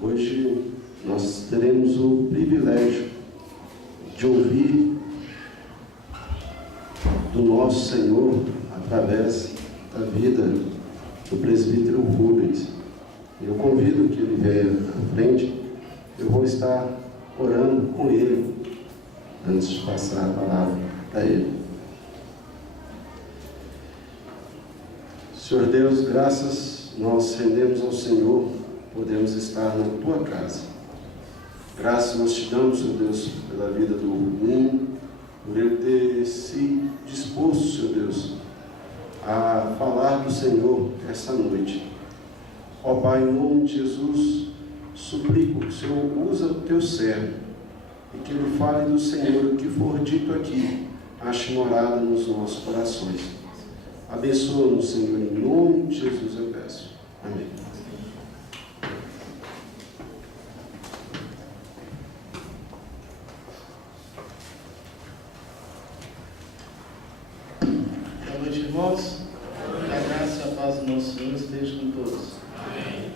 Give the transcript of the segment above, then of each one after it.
Hoje nós teremos o privilégio de ouvir do nosso Senhor através da vida do presbítero Rubens. Eu convido que ele venha à frente. Eu vou estar orando com ele antes de passar a palavra para ele. Senhor Deus, graças nós rendemos ao Senhor, podemos estar na tua casa. Graças nós te damos, Senhor Deus, pela vida do Rubinho, por ele ter se disposto, Senhor Deus, a falar do Senhor essa noite. Ó Pai, em nome de Jesus, suplico que o Senhor use o teu servo e que ele fale do Senhor o que for dito aqui, ache morada nos nossos corações. Abençoa-nos, Senhor, em nome de Jesus eu peço. Amém. Boa noite, irmãos. Que a graça e a paz do nosso Senhor esteja com todos. Amém.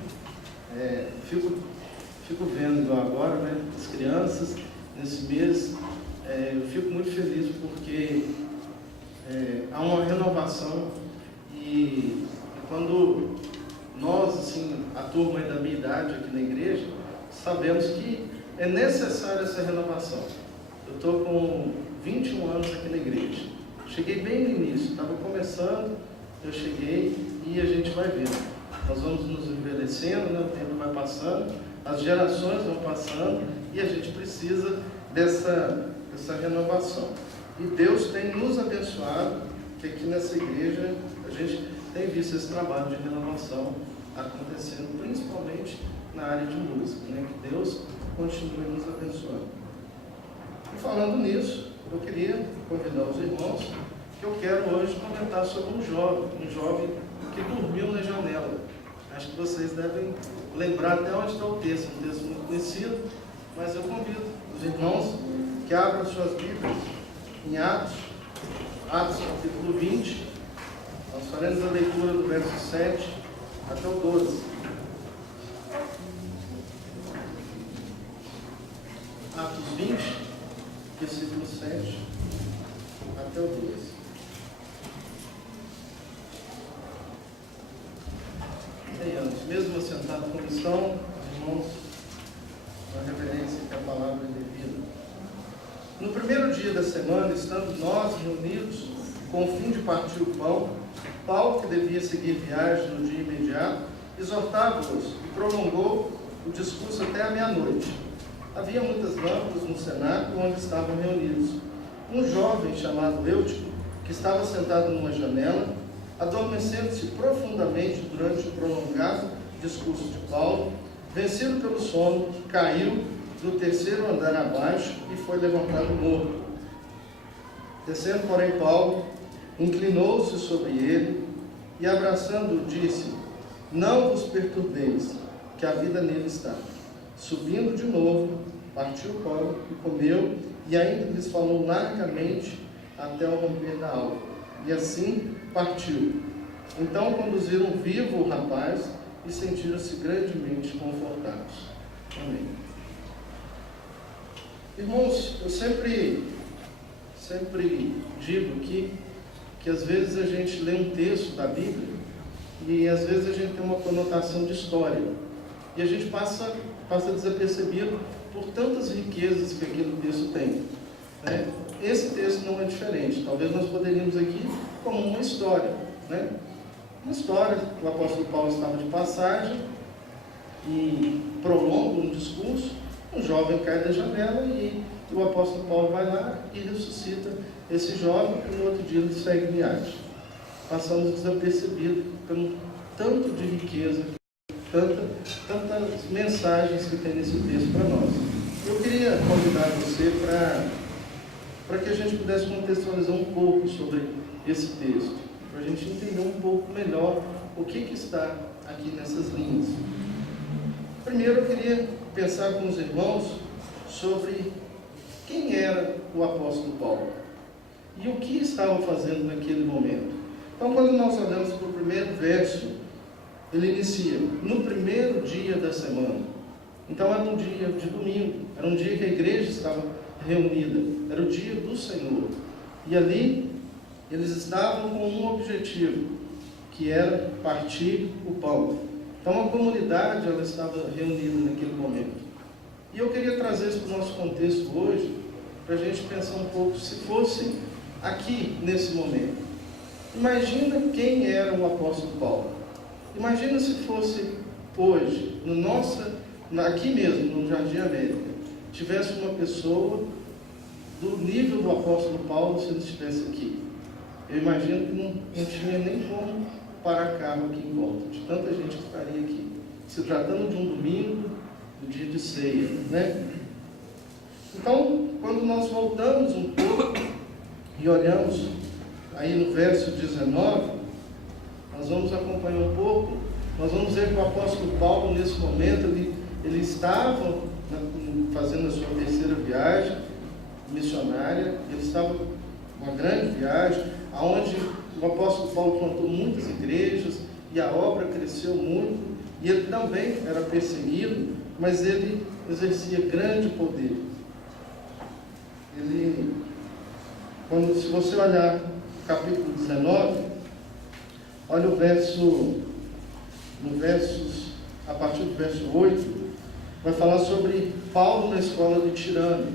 Fico vendo agora, né, as crianças, nesse mês, eu fico muito feliz porque há uma renovação e quando nós, assim, a turma da minha idade aqui na igreja, sabemos que é necessária essa renovação. Eu estou com 21 anos aqui na igreja. Cheguei bem no início, estava começando, eu cheguei e a gente vai vendo. Nós vamos nos envelhecendo, né? O tempo vai passando, as gerações vão passando e a gente precisa dessa renovação. E Deus tem nos abençoado, que aqui nessa igreja a gente tem visto esse trabalho de renovação acontecendo, principalmente na área de música, né? Que Deus continue nos abençoando. E falando nisso, eu queria convidar os irmãos que eu quero hoje comentar sobre um jovem que dormiu na janela. Acho que vocês devem lembrar até onde está o texto, um texto muito conhecido, mas eu convido os irmãos que abram suas Bíblias em Atos capítulo 20, nós faremos a leitura do verso 7 até o 12. Atos 20, versículo 7 até o 12. Mesmo assentado como estão, irmãos, na reverência que a palavra é devida. No primeiro dia da semana, estando nós reunidos com o fim de partir o pão, Paulo, que devia seguir viagem no dia imediato, exortava-os e prolongou o discurso até a meia-noite. Havia muitas lâmpadas no cenáculo onde estavam reunidos. Um jovem chamado Eutico, que estava sentado numa janela, adormecendo-se profundamente durante o prolongado discurso de Paulo, vencido pelo sono, caiu do terceiro andar abaixo e foi levantado morto. Descendo, porém, Paulo inclinou-se sobre ele e, abraçando-o, disse: não vos perturbeis, que a vida nele está. Subindo de novo, partiu o pão e comeu, e ainda lhes falou largamente até o romper da alva. E assim partiu. Então conduziram vivo o rapaz e sentiram-se grandemente confortados. Amém. Irmãos, eu sempre digo que às vezes a gente lê um texto da Bíblia e às vezes a gente tem uma conotação de história e a gente passa desapercebido por tantas riquezas que aquele texto tem, né? Esse texto não é diferente. Talvez nós poderíamos aqui como uma história, né? Uma história, o apóstolo Paulo estava de passagem e prolonga um discurso, um jovem cai da janela e o apóstolo Paulo vai lá e ressuscita esse jovem e no outro dia ele segue viagem. Passamos desapercebido pelo tanto de riqueza, tantas mensagens que tem nesse texto para nós. Eu queria convidar você para que a gente pudesse contextualizar um pouco sobre esse texto, para a gente entender um pouco melhor o que está aqui nessas linhas. Primeiro eu queria pensar com os irmãos sobre quem era o apóstolo Paulo e o que estava fazendo naquele momento. Então, quando nós olhamos para o primeiro verso, ele inicia: no primeiro dia da semana. Então era um dia de domingo, era um dia que a igreja estava reunida, era o dia do Senhor. E ali eles estavam com um objetivo, que era partir o pão. Então a comunidade ela estava reunida naquele momento. E eu queria trazer isso para o nosso contexto hoje, para a gente pensar um pouco, se fosse aqui, nesse momento. Imagina quem era o apóstolo Paulo. Imagina se fosse hoje, aqui mesmo, no Jardim América, tivesse uma pessoa do nível do apóstolo Paulo, se ele estivesse aqui. Eu imagino que não tinha nem como parar carro aqui em volta, de tanta gente que estaria aqui. Se tratando de um domingo, do dia de ceia, né? Então, quando nós voltamos um pouco e olhamos aí no verso 19, nós vamos acompanhar um pouco, nós vamos ver que o apóstolo Paulo, nesse momento, ele estava fazendo a sua terceira viagem missionária, ele estava uma grande viagem, onde o apóstolo Paulo plantou muitas igrejas e a obra cresceu muito, e ele também era perseguido, mas ele exercia grande poder. Se você olhar o capítulo 19, olha a partir do verso 8, vai falar sobre Paulo na escola de Tirano.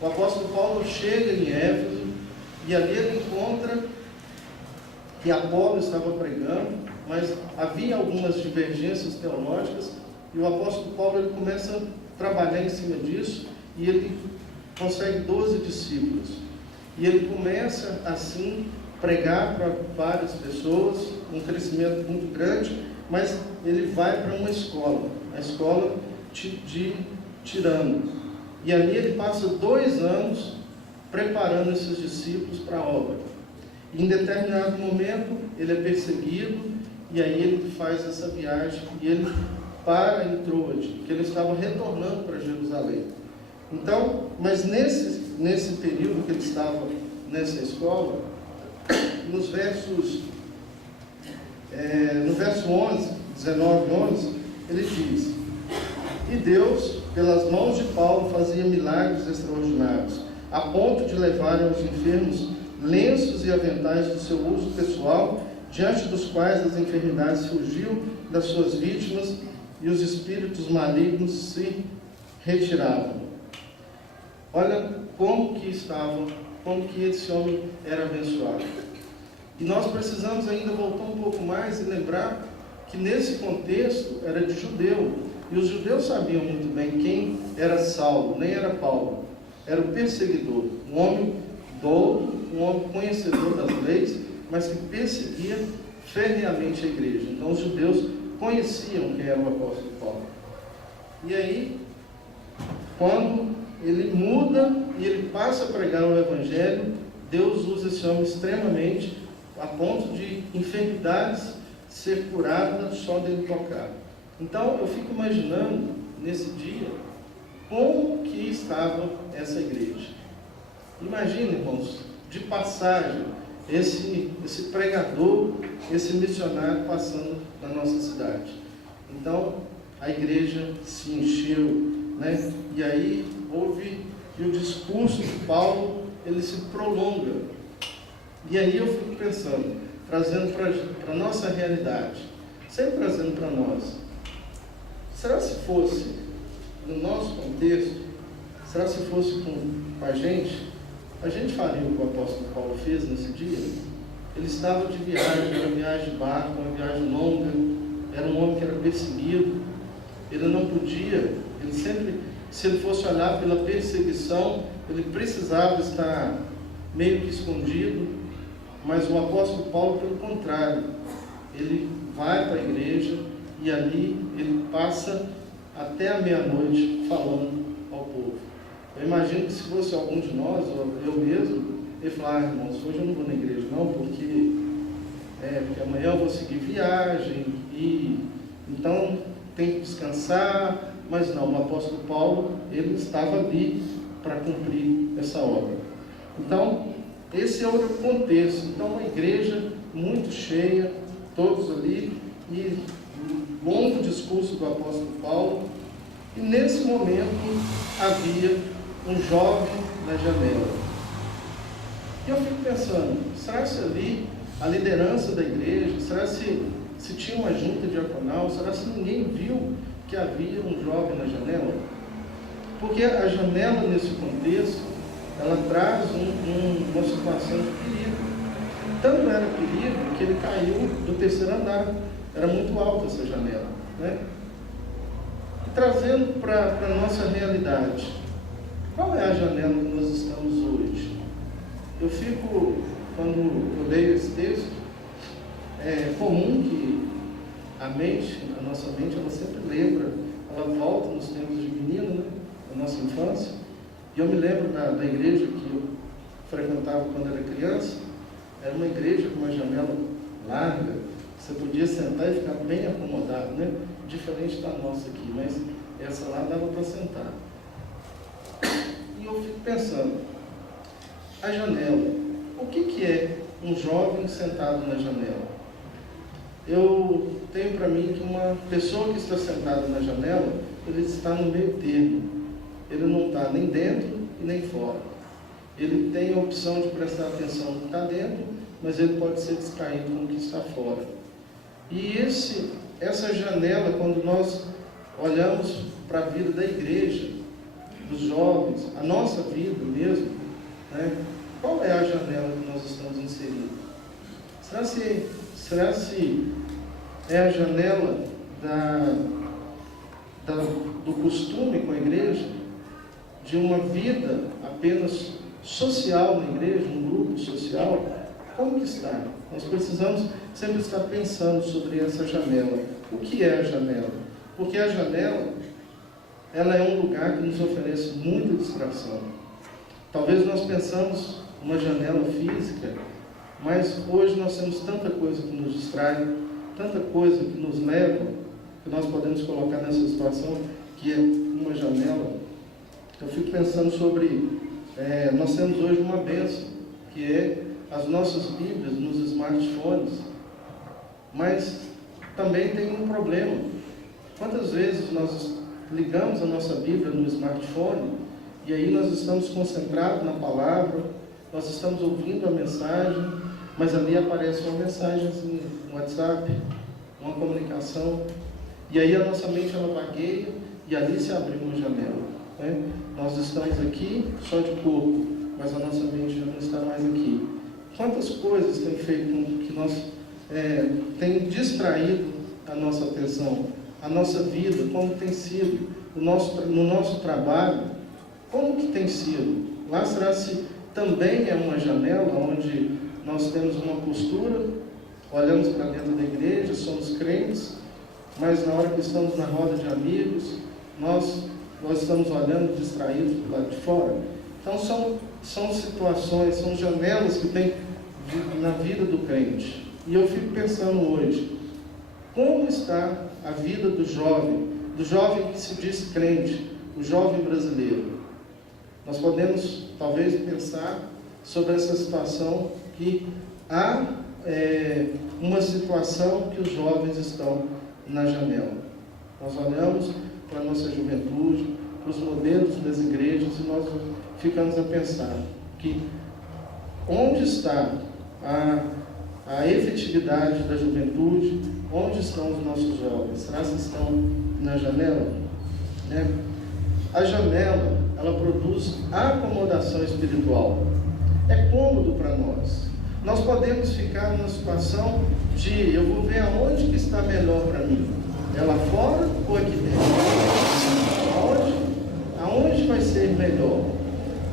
O apóstolo Paulo chega em Éfeso e ali ele encontra que Apolo estava pregando, mas havia algumas divergências teológicas e o apóstolo Paulo ele começa a trabalhar em cima disso e ele consegue 12 discípulos. E ele começa assim pregar para várias pessoas, um crescimento muito grande, mas ele vai para uma escola, a escola de Tirano. E ali ele passa 2 anos preparando esses discípulos para a obra. E em determinado momento ele é perseguido e aí ele faz essa viagem e ele para em Troade, que ele estava retornando para Jerusalém. Então, mas nesse período que ele estava nessa escola, no verso 11, 19 e 11, ele diz: e Deus, pelas mãos de Paulo, fazia milagres extraordinários, a ponto de levarem aos enfermos lenços e aventais do seu uso pessoal, diante dos quais as enfermidades fugiam das suas vítimas e os espíritos malignos se retiravam. Olha como que esse homem era abençoado. E nós precisamos ainda voltar um pouco mais e lembrar que nesse contexto era de judeu, e os judeus sabiam muito bem quem era Saulo, nem era Paulo, era o perseguidor, um homem douto, um homem conhecedor das leis, mas que perseguia ferreamente a igreja. Então os judeus conheciam quem era o apóstolo Paulo. E aí, quando ele muda e ele passa a pregar o evangelho, Deus usa esse homem extremamente, a ponto de enfermidades ser curadas só dele tocar. Então eu fico imaginando nesse dia como que estava essa igreja. Imagina, irmãos, de passagem, esse pregador, esse missionário passando na nossa cidade. Então a igreja se encheu, né? E aí e o discurso de Paulo, ele se prolonga. E aí eu fico pensando, trazendo para a nossa realidade, sempre trazendo para nós. Será se fosse, no nosso contexto, será se fosse com a gente faria o que o apóstolo Paulo fez nesse dia? Ele estava de viagem, era uma viagem de barco, uma viagem longa, era um homem que era perseguido, ele não podia, ele sempre, se ele fosse olhar pela perseguição, ele precisava estar meio que escondido, mas o apóstolo Paulo, pelo contrário, ele vai para a igreja e ali ele passa até a meia-noite falando ao povo. Eu imagino que se fosse algum de nós, ou eu mesmo, ele falar: irmãos, hoje eu não vou na igreja não, porque amanhã eu vou seguir viagem, e então tem que descansar. Mas não, o apóstolo Paulo, ele estava ali para cumprir essa obra. Então, esse é o contexto. Então, uma igreja muito cheia, todos ali, e um longo discurso do apóstolo Paulo, E nesse momento havia um jovem na janela. E eu fico pensando, será se ali a liderança da igreja, será se tinha uma junta diaconal, será se ninguém viu que havia um jovem na janela? Porque a janela, nesse contexto, ela traz uma situação de perigo. Tanto era perigo que ele caiu do terceiro andar. Era muito alta essa janela, né? E trazendo para a nossa realidade, qual é a janela que nós estamos hoje? Eu fico, quando eu leio esse texto, é comum que a nossa mente, ela sempre lembra, ela volta nos tempos de menino, né? Da nossa infância. E eu me lembro da igreja que eu frequentava quando era criança. Era uma igreja com uma janela larga, você podia sentar e ficar bem acomodado, né? Diferente da nossa aqui, mas essa lá dava para sentar. E eu fico pensando, a janela, o que é um jovem sentado na janela? Eu tenho para mim que uma pessoa que está sentada na janela, ele está no meio termo. Ele não está nem dentro e nem fora. Ele tem a opção de prestar atenção no que está dentro, mas ele pode ser distraído com o que está fora. E essa janela, quando nós olhamos para a vida da igreja, dos jovens, a nossa vida mesmo, né? Qual é a janela que nós estamos inseridos? Será se é a janela do costume com a igreja, de uma vida apenas social na igreja, um grupo social? Como que está? Nós precisamos sempre estar pensando sobre essa janela. O que é a janela? Porque a janela, ela é um lugar que nos oferece muita distração. Talvez nós pensamos uma janela física, mas hoje nós temos tanta coisa que nos distrai, tanta coisa que nos leva, que nós podemos colocar nessa situação, que é uma janela. Eu fico pensando sobre, nós temos hoje uma bênção, que é as nossas Bíblias nos smartphones, mas também tem um problema. Quantas vezes nós ligamos a nossa Bíblia no smartphone e aí nós estamos concentrados na palavra, nós estamos ouvindo a mensagem, mas ali aparece uma mensagem assim, no WhatsApp, uma comunicação, e aí a nossa mente ela vagueia e ali se abre uma janela, né? Nós estamos aqui só de corpo, mas a nossa mente já não está mais aqui. Quantas coisas têm feito com que nós tem distraído a nossa atenção, a nossa vida, como tem sido no nosso trabalho, como que tem sido? Lá será se também é uma janela onde nós temos uma postura, olhamos para dentro da igreja, somos crentes, mas na hora que estamos na roda de amigos, nós estamos olhando distraídos do lado de fora? Então são situações, são janelas que tem na vida do crente. E eu fico pensando hoje, como está a vida do jovem que se diz crente, o jovem brasileiro? Nós podemos talvez pensar sobre essa situação, que há uma situação que os jovens estão na janela. Nós olhamos para a nossa juventude, para os modelos das igrejas, e nós ficamos a pensar que onde está a efetividade da juventude, onde estão os nossos jovens? Será que estão na janela? Né? A janela, ela produz acomodação espiritual. É cômodo para nós. Nós podemos ficar numa situação de, eu vou ver aonde que está melhor para mim. É lá fora ou aqui dentro? Aonde vai ser melhor?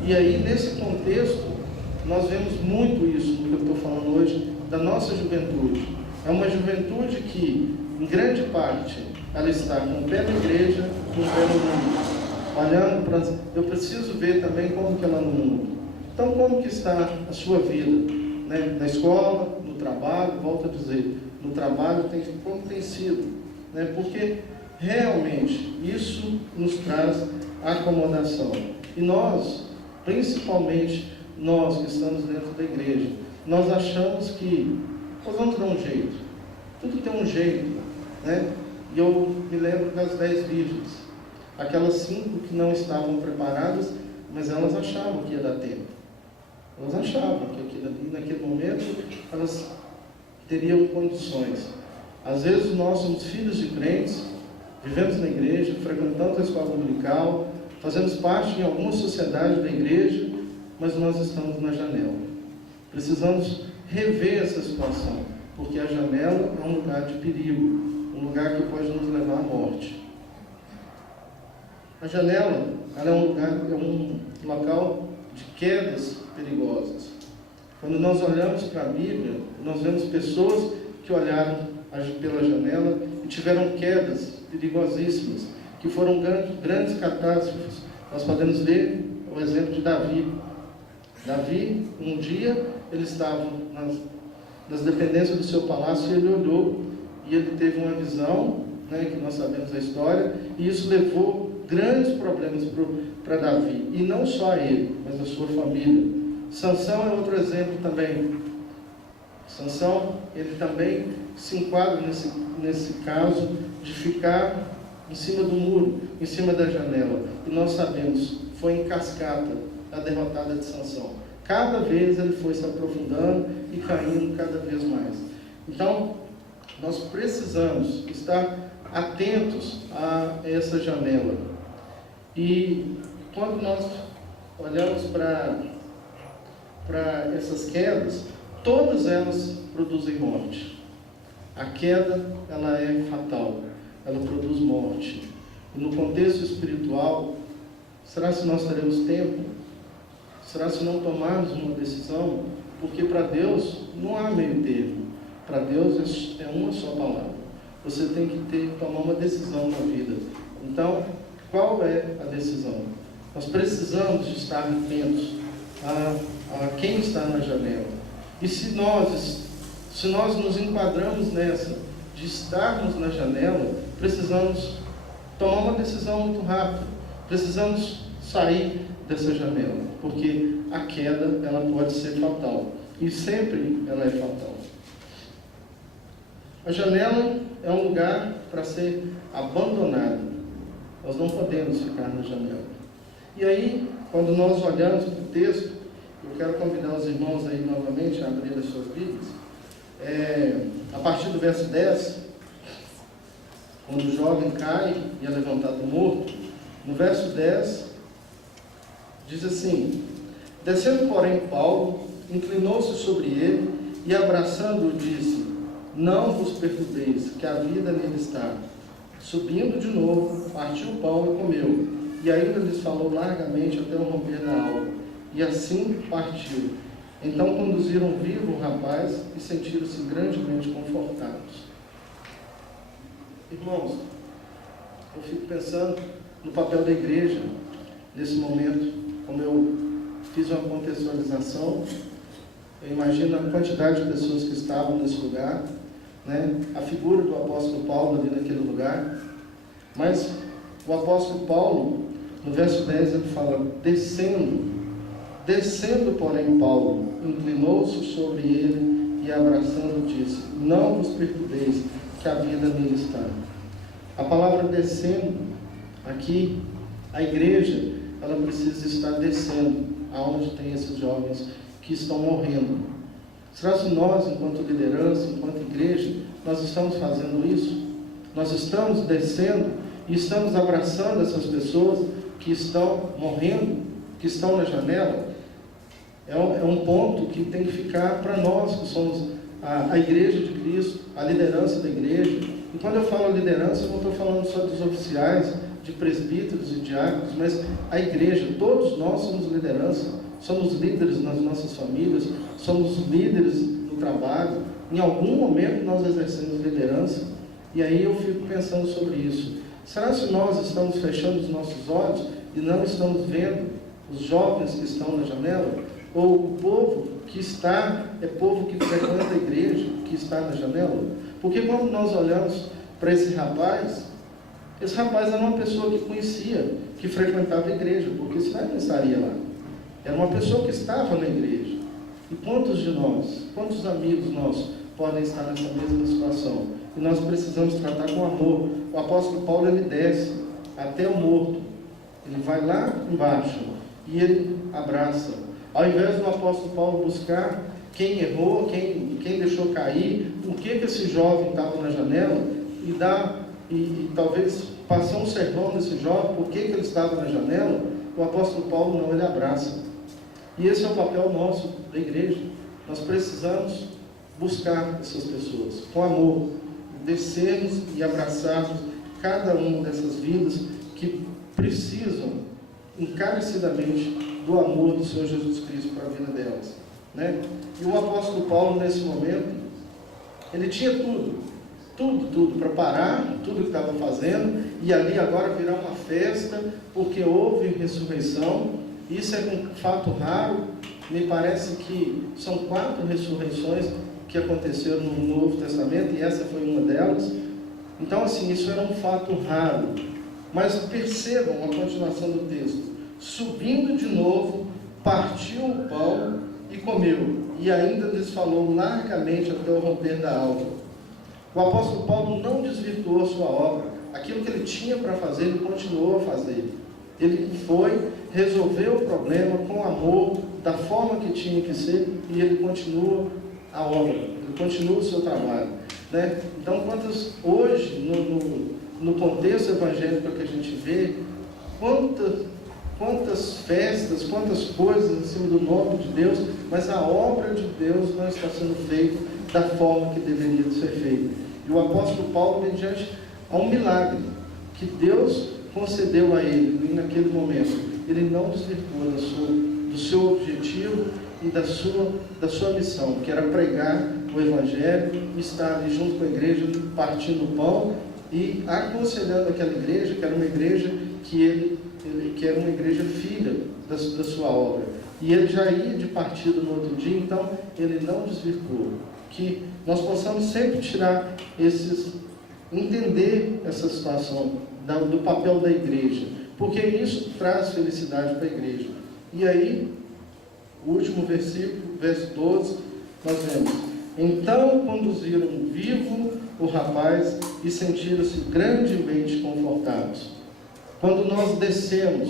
E aí, nesse contexto, nós vemos muito isso, no que eu estou falando hoje, da nossa juventude. É uma juventude que, em grande parte, ela está com o pé na igreja, com o pé no mundo. Olhando para... Eu preciso ver também como que ela é no mundo. Então, como que está a sua vida? Né? Na escola, no trabalho, volto a dizer, no trabalho, como tem sido? Né? Porque, realmente, isso nos traz acomodação. E nós, principalmente nós que estamos dentro da igreja, nós achamos que nós vamos dar um jeito. Tudo tem um jeito, né? E eu me lembro das 10 virgens. Aquelas 5 que não estavam preparadas, mas elas achavam que ia dar tempo. Elas achavam que aquilo ali, naquele momento, elas teriam condições. Às vezes nós somos filhos de crentes, vivemos na igreja, frequentamos a escola dominical, fazemos parte de alguma sociedade da igreja, mas nós estamos na janela. Precisamos rever essa situação, porque a janela é um lugar de perigo, um lugar que pode nos levar à morte. A janela, ela é um lugar, é um local de quedas perigosas. Quando nós olhamos para a Bíblia, nós vemos pessoas que olharam pela janela e tiveram quedas perigosíssimas, que foram grandes catástrofes. Nós podemos ver o exemplo de Davi. Davi, um dia, ele estava nas dependências do seu palácio e ele olhou e ele teve uma visão, né, que nós sabemos a história, e isso levou grandes problemas para Davi, e não só a ele, mas a sua família. Sansão é outro exemplo também. Sansão, ele também se enquadra nesse caso de ficar em cima do muro, em cima da janela. E nós sabemos, foi em cascata a derrotada de Sansão. Cada vez ele foi se aprofundando e caindo cada vez mais. Então, nós precisamos estar atentos a essa janela. E quando nós olhamos para essas quedas, todas elas produzem morte. A queda, ela é fatal, ela produz morte. E no contexto espiritual, será se nós teremos tempo? Será se não tomarmos uma decisão? Porque para Deus não há meio termo. Para Deus é uma só palavra. Você tem que tomar uma decisão na vida. Então, qual é a decisão? Nós precisamos de estar atentos a quem está na janela. E se nós nos enquadramos nessa, de estarmos na janela, precisamos tomar uma decisão muito rápida. Precisamos sair dessa janela, porque a queda, ela pode ser fatal. E sempre ela é fatal. A janela é um lugar para ser abandonado. Nós não podemos ficar na janela. E aí, quando nós olhamos para o texto, eu quero convidar os irmãos aí novamente a abrir as suas Bíblias. A partir do verso 10, quando o jovem cai e é levantado morto, no verso 10, diz assim: descendo, porém, Paulo, inclinou-se sobre ele e, abraçando-o, disse: não vos perturbeis, que a vida nele está. Subindo de novo, partiu Paulo e comeu, e ainda lhes falou largamente até o romper da alva, e assim partiu. Então conduziram vivo o rapaz e sentiram-se grandemente confortados. Irmãos, eu fico pensando no papel da igreja nesse momento. Como eu fiz uma contextualização, eu imagino a quantidade de pessoas que estavam nesse lugar, né? A figura do apóstolo Paulo ali naquele lugar. Mas o apóstolo Paulo, no verso 10, ele fala: descendo, porém, Paulo inclinou-se sobre ele e, abraçando, disse: não vos perturbeis, que a vida nele está. A palavra descendo, aqui, a igreja, ela precisa estar descendo aonde tem esses jovens que estão morrendo. Será que nós, enquanto liderança, enquanto igreja, nós estamos fazendo isso? Nós estamos descendo e estamos abraçando essas pessoas que estão morrendo, que estão na janela? É um ponto que tem que ficar para nós, que somos a igreja de Cristo, a liderança da igreja. E quando eu falo liderança, eu não estou falando só dos oficiais, de presbíteros e diáconos, mas a igreja, todos nós somos liderança. Somos líderes nas nossas famílias, somos líderes no trabalho. Em algum momento nós exercemos liderança. E aí eu fico pensando sobre isso. Será que nós estamos fechando os nossos olhos e não estamos vendo os jovens que estão na janela? Ou o povo que está, é povo que frequenta a igreja, que está na janela? Porque quando nós olhamos para esse rapaz era uma pessoa que conhecia, que frequentava a igreja, porque senão ele não estaria lá. Era uma pessoa que estava na igreja. E quantos de nós, quantos amigos nossos podem estar nessa mesma situação? E nós precisamos tratar com amor. O apóstolo Paulo, ele desce. até o morto. Ele vai lá embaixo e ele abraça. Ao invés do apóstolo Paulo buscar quem errou, quem deixou cair, por que esse jovem estava na janela, e talvez passar um sermão nesse jovem, por que ele estava na janela, o apóstolo Paulo não, ele abraça. E esse é o papel nosso da igreja. Nós precisamos buscar essas pessoas com amor, descermos e abraçarmos cada uma dessas vidas que precisam encarecidamente do amor do Senhor Jesus Cristo para a vida delas, né? E o apóstolo Paulo, nesse momento, ele tinha tudo para parar, tudo que estava fazendo, e ali agora virar uma festa, porque houve ressurreição. Isso é um fato raro, me parece que são 4 ressurreições que aconteceram no Novo Testamento, e essa foi uma delas. Então, assim, isso era um fato raro. Mas percebam a continuação do texto. Subindo de novo, partiu o pão e comeu, e ainda lhes falou largamente até o romper da alva. O apóstolo Paulo não desvirtuou a sua obra. Aquilo que ele tinha para fazer, ele continuou a fazer. Ele foi, resolveu o problema com amor, da forma que tinha que ser, e ele continua a obra, ele continua o seu trabalho, né? Então, hoje, no contexto evangélico que a gente vê, quantas festas, quantas coisas em cima do nome de Deus, mas a obra de Deus não está sendo feita da forma que deveria ser feita. E o apóstolo Paulo, mediante a um milagre que Deus concedeu a ele naquele momento, ele não desvirtuou do seu objetivo e da sua missão, que era pregar o Evangelho, estar ali junto com a igreja, partindo o pão e aconselhando aquela igreja, que era uma igreja que era uma igreja filha da sua obra. E ele já ia de partida no outro dia, então ele não desvirtuou. Que nós possamos sempre tirar entender essa situação do papel da igreja, porque isso traz felicidade para a igreja. E aí, o último versículo, verso 12, nós vemos: então conduziram vivo o rapaz e sentiram-se grandemente confortados. Quando nós descemos,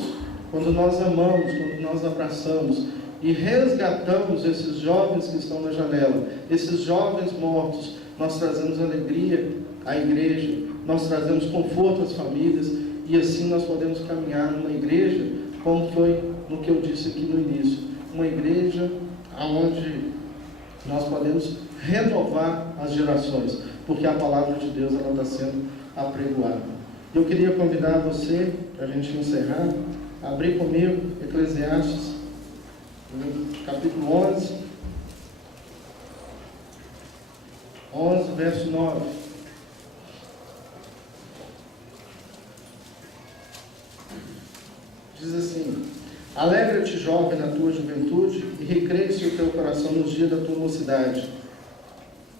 quando nós amamos, quando nós abraçamos e resgatamos esses jovens que estão na janela, esses jovens mortos, nós trazemos alegria à igreja, nós trazemos conforto às famílias, e assim nós podemos caminhar numa igreja, como foi no que eu disse aqui no início, uma igreja onde nós podemos renovar as gerações, porque a palavra de Deus ela está sendo apregoada. Eu queria convidar você, para a gente encerrar, a abrir comigo Eclesiastes, capítulo 11, verso 9. Diz assim: alegra-te, jovem, na tua juventude, e recreia-se o teu coração nos dias da tua mocidade.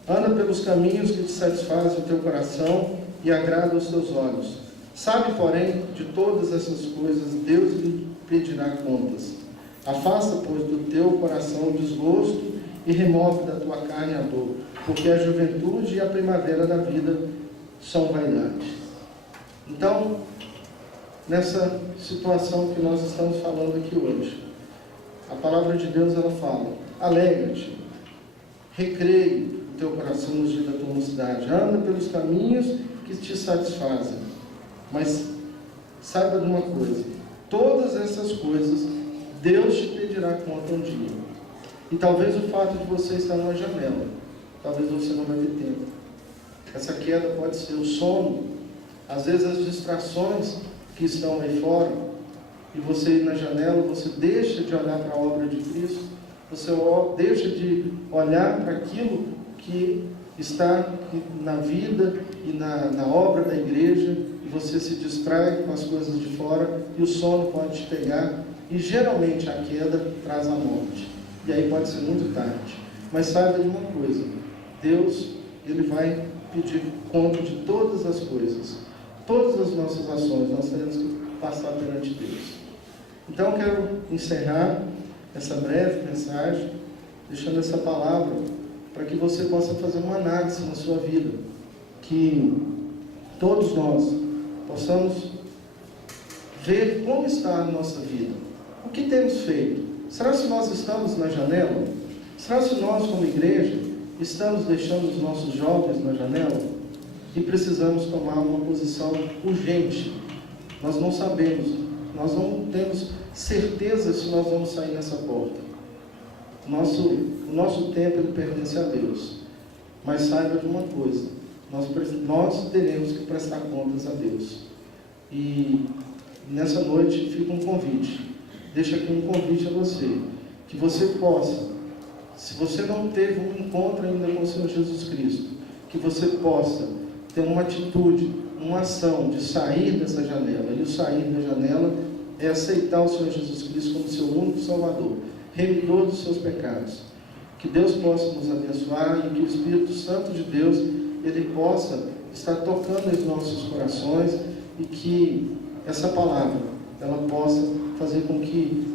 Anda pelos caminhos que te satisfazem o teu coração e agrada aos teus olhos. Sabe, porém, de todas essas coisas Deus lhe pedirá contas. Afasta, pois, do teu coração o desgosto e remove da tua carne a dor, porque a juventude e a primavera da vida são vaidade. Então, nessa situação que nós estamos falando aqui hoje, a palavra de Deus ela fala: alegra-te, recreie o teu coração nos dias da tua mocidade, anda pelos caminhos que te satisfazem. Mas saiba de uma coisa: todas essas coisas Deus te pedirá conta um dia. E talvez o fato de você estar numa janela, talvez você não vai ter tempo. Essa queda pode ser o sono, às vezes as distrações que estão aí fora, e você ir na janela, você deixa de olhar para a obra de Cristo, você deixa de olhar para aquilo que está na vida e na obra da igreja, e você se distrai com as coisas de fora, e o sono pode te pegar, e geralmente a queda traz a morte, e aí pode ser muito tarde. Mas saiba de uma coisa: Deus, Ele vai pedir conta de todas as coisas, todas as nossas ações, nós temos que passar perante Deus. Então eu quero encerrar essa breve mensagem, deixando essa palavra, para que você possa fazer uma análise na sua vida, que todos nós possamos ver como está a nossa vida. O que temos feito? Será que nós estamos na janela? Será que nós, como igreja, estamos deixando os nossos jovens na janela? E precisamos tomar uma posição urgente. Nós não sabemos, nós não temos certeza se nós vamos sair nessa porta. O nosso tempo ele pertence a Deus. Mas saiba de uma coisa, nós teremos que prestar contas a Deus. E nessa noite fica um convite. Deixa aqui um convite a você, que você possa, se você não teve um encontro ainda com o Senhor Jesus Cristo, que você possa ter uma atitude, uma ação de sair dessa janela. E o sair da janela é aceitar o Senhor Jesus Cristo como seu único Salvador, remidor dos seus pecados. Que Deus possa nos abençoar e que o Espírito Santo de Deus, ele possa estar tocando os nossos corações e que essa palavra, ela possa fazer com que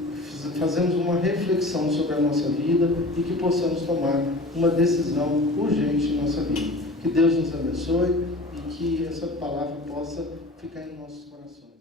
fazemos uma reflexão sobre a nossa vida e que possamos tomar uma decisão urgente em nossa vida. Que Deus nos abençoe e que essa palavra possa ficar em nossos corações.